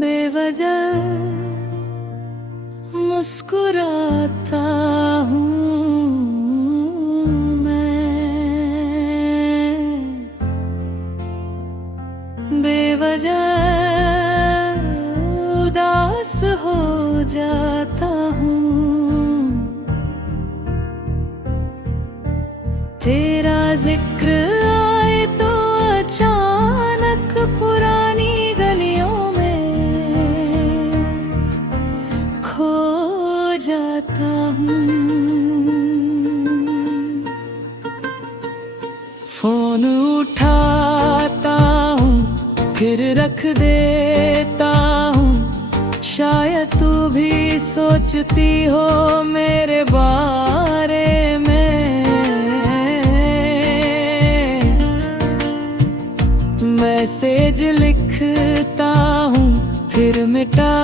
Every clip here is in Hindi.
बेवजह मुस्कुराता हूँ मैं, बेवजह उदास हो जाता हूँ। तेरा जिक्र आए तो अचानक पुरानी गलियों खो जाता हूँ। फोन उठाता हूँ फिर रख देता हूँ, शायद तू भी सोचती हो मेरे बारे में। मैसेज लिखता हूँ फिर मिटा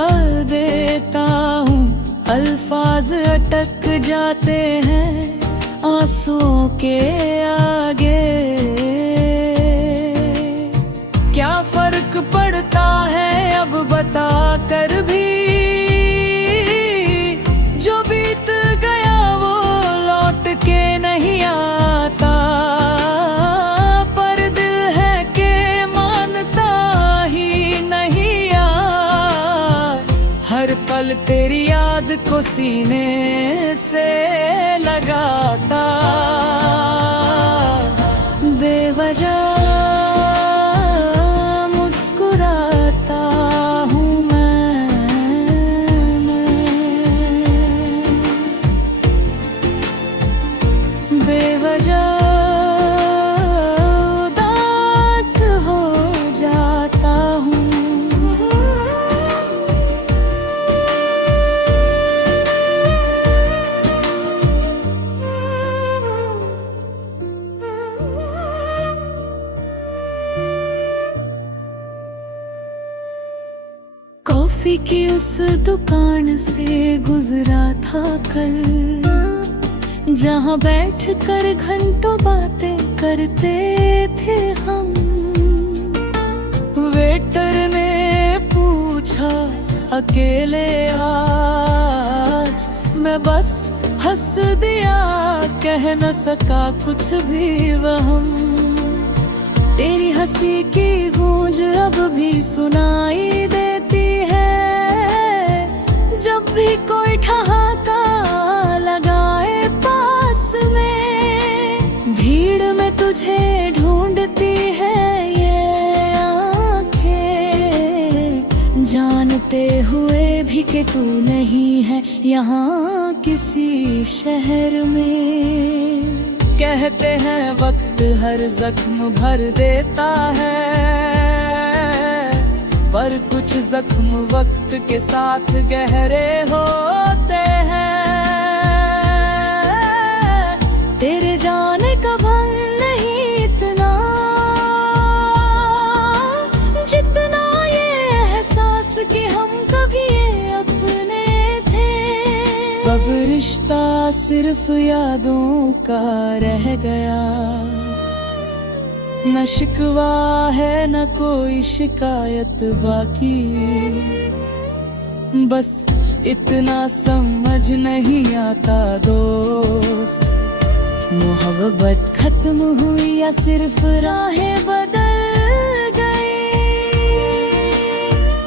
देता हूँ, अल्फाज अटक जाते हैं आंसुओं के आगे। क्या फर्क पड़ता है अब बता कर भी, जो बीत गया वो लौट के नहीं आता। पर दिल है के मानता ही नहीं यार, हर पल तेरी याद को सीने से लगाता। बेवजह मुस्कुराता हूँ मैं, बेवजह उदास हो जाता हूँ। कॉफी की उस दुकान से गुजरा था कल, जहाँ बैठकर घंटों बातें करते थे हम। वेटर ने पूछा अकेले आज, मैं बस हंस दिया, कह न सका कुछ भी वहम। तेरी हंसी की गूंज अब भी सुनाई देती है, जब भी कोई ठहाका लगाए पास में। भीड़ में तुझे ढूंढती है ये आंखें, जानते हुए भी कि तू नहीं है यहाँ किसी शहर में। कहते हैं वक्त हर जख्म भर देता है, पर कुछ जख्म वक्त के साथ गहरे होते हैं। तेरे जाने का भंग नहीं इतना, जितना ये एहसास कि हम कभी अपने थे। अब रिश्ता सिर्फ यादों का रह गया, न शिकवा है न कोई शिकायत बाकी। बस इतना समझ नहीं आता दोस्त, मोहब्बत खत्म हुई या सिर्फ राहें बदल गई।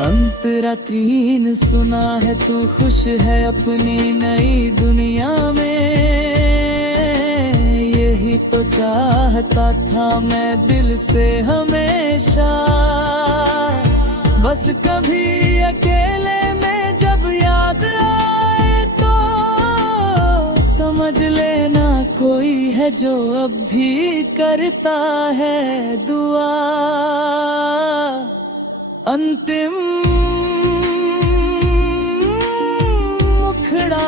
अंतरात्रीन सुना है तू खुश है अपनी नई दुनिया में, यही तो चाहता था मैं दिल से हमेशा। बस कभी अकेले में जब याद आए तो समझ लेना कोई है जो अब भी करता है दुआ। अंतिम मुखड़ा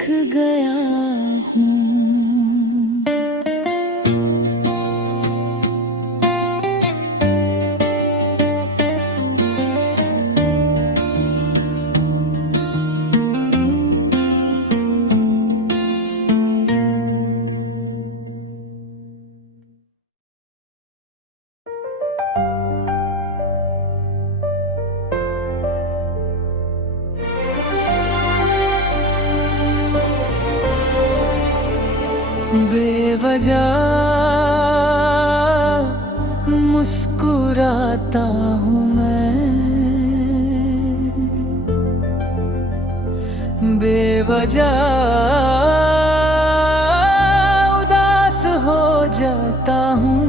सीख गया हूँ। बेवजह मुस्कुराता हूँ मैं, बेवजह उदास हो जाता हूँ।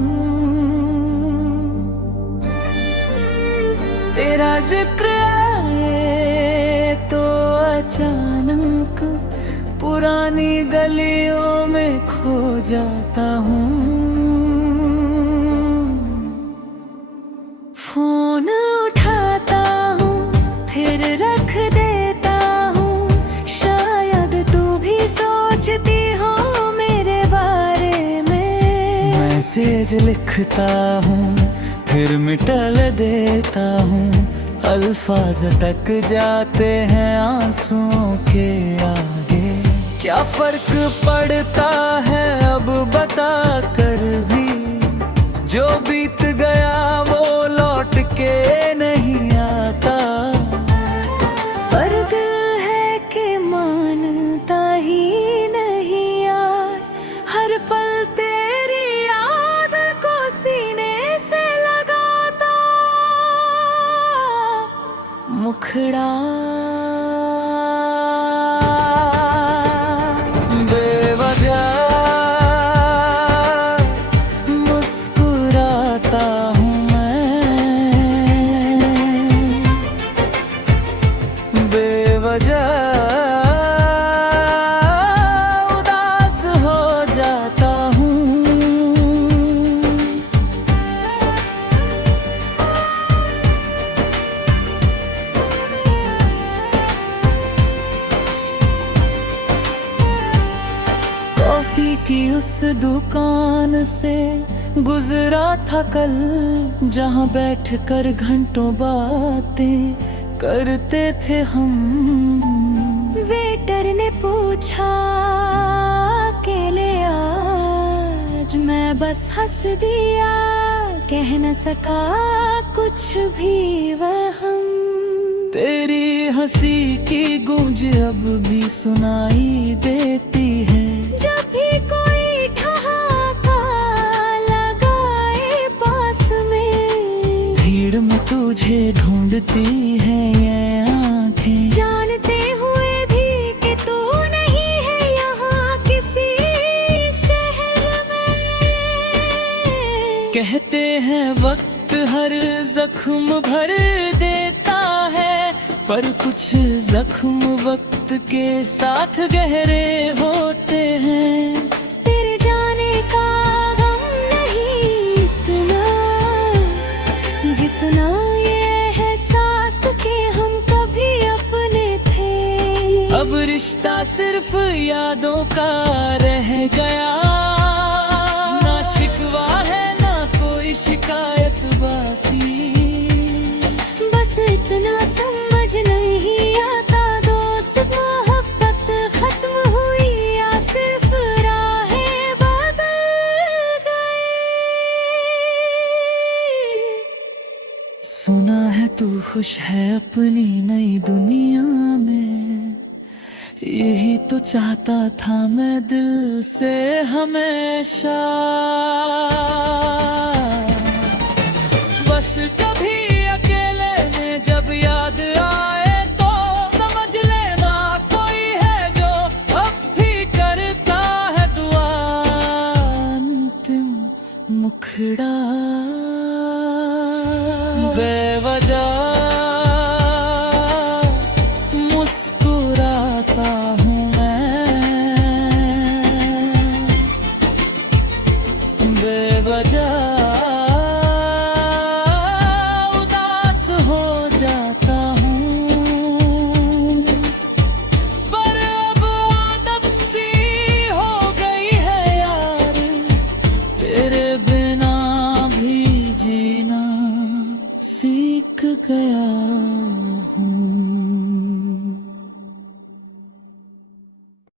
तेरा जिक्र आए तो अचानक पुरानी गलियों में खो जाता हूँ। फोन उठाता हूँ फिर रख देता हूँ, शायद तू भी सोचती हो मेरे बारे में। मैसेज लिखता हूँ फिर मिटल देता हूँ, अल्फाज तक जाते हैं आंसुओं के आगे। क्या फर्क पड़ता है अब बता कर भी, जो बीत गया वो लौट के नहीं आता। पर दिल है कि मानता ही नहीं यार, हर पल तेरी याद को सीने से लगाता। मुखड़ा की उस दुकान से गुजरा था कल, जहाँ बैठकर घंटों बातें करते थे हम। वेटर ने पूछा अकेले आज, मैं बस हंस दिया, कह न सका कुछ भी वहम। तेरी हंसी की गूंज अब भी सुनाई देती है, जब भी कोई ठहाका लगाए पास में। भीड़ में तुझे ढूंढती है ये आंखें, जानते हुए भी कि तू नहीं है यहाँ किसी शहर में। कहते हैं वक्त हर जख्म भर देता है, पर कुछ जख्म वक्त के साथ गहरे होते हैं। तेरे जाने का गम नहीं इतना, जितना ये एहसास कि हम कभी अपने थे। अब रिश्ता सिर्फ यादों का रह गया, ना शिकवा है ना कोई शिकायत बाकी। बस इतना समझ नहीं आता, दोस्त मोहब्बत खत्म हुई या सिर्फ राहें बदल गई। सुना है तू खुश है अपनी नई दुनिया में, यही तो चाहता था मैं दिल से हमेशा। बस कभी अकेले में जब याद आए तो समझ लेना कोई है जो अब भी करता है दुआ। अंतिम मुखड़ा बेवजह मुस्कुराता